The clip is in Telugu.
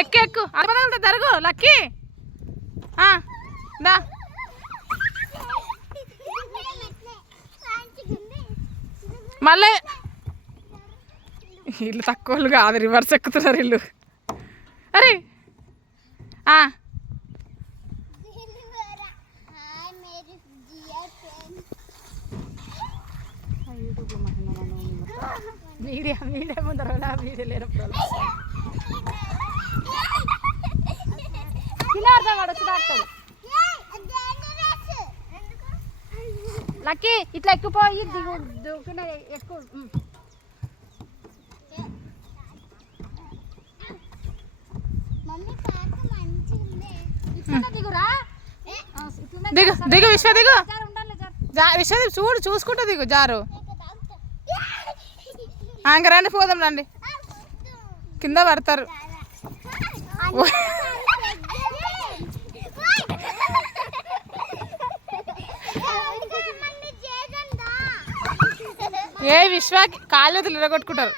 ఎక్కు ఎక్కు అడగ జరుగు లక్కీ దా మళ్ళీ వీళ్ళు తక్కువ వాళ్ళు కాదు రివర్స్ ఎక్కుతున్నారు వీళ్ళు అరే మీడియా మీడియా ముందర మీడియా లేనప్పుడు లక్కీ ఇట్లా ఎక్కుపోయి దిగు ఎక్కువ దిగు దిగు విశ్వ దిగు విశ్వ చూడు చూసుకుంటా దిగు జారు ఇంక రండి పోదాం రండి కింద పడతారు ఏ విశ్వ కాళ్ళు ఇరగొట్టుకుంటారు